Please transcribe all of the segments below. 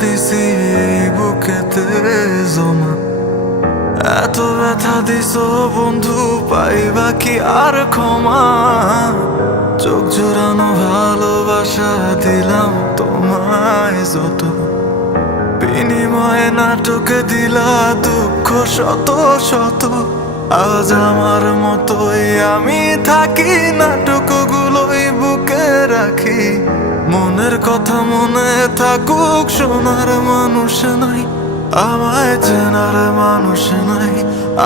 দিছি বুকেতে জমা, এত ব্যথা দিছ বন্ধু, পাইবা কি আর ক্ষমা? চোখ জোড়ানো ভালোবাসা দিলাম তোমায় যত, বিনিময়ে নাটকে দিলা দুঃখ শত শত। আজ আমার মতোই আমি থাকি, নাটকগুলোই বুকে রাখি। মনের কথা মনে থাকুক, শোনার মানুষ নাই, আমায় চেনার মানুষ নাই,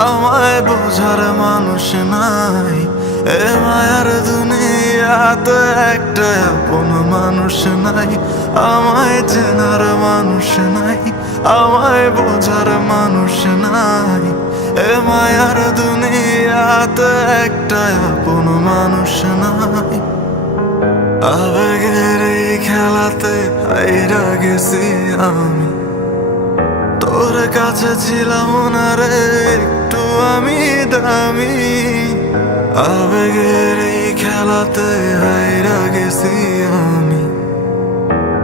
আমায় বোঝার মানুষ নাই। এ মায়ার দুনিয়াতে একটা আপন মানুষ নাই, আমায় চেনার মানুষ নাই, আমায় বোঝার মানুষ নাই। এ মায়ার দুনিয়াতে একটা আপন মানুষ নাই। আবেগের এই খেলাতে হাইরা গেছি আমি, তোর কাছে ছিলাম না রে একটু আমি দামি। আবেগের এই খেলাতে হাইরা গেছি আমি,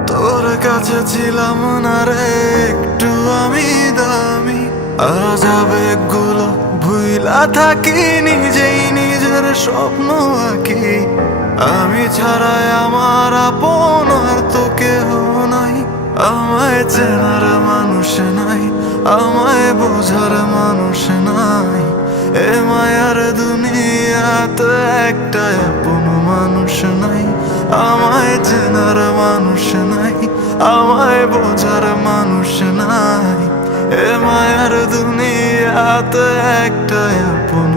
তোর কাছে ছিলাম না রে একটু আমি দামি। আজ আবেগগুলো ভুইলা থাকি, নিজেই নিজের স্বপ্ন আঁকি। আমি ছাড়াই আমার আপন আর তো কেহ নাই, আমায় চেনার মানুষ নাই, আমায় বোঝার মানুষ নাই। এ মায়ার দুনিয়াতে একটা আপন মানুষ নাই, আমায় চেনার মানুষ নাই, আমায় বোঝার মানুষ নাই। এ মায়ার দুনিয়াতে একটা আপন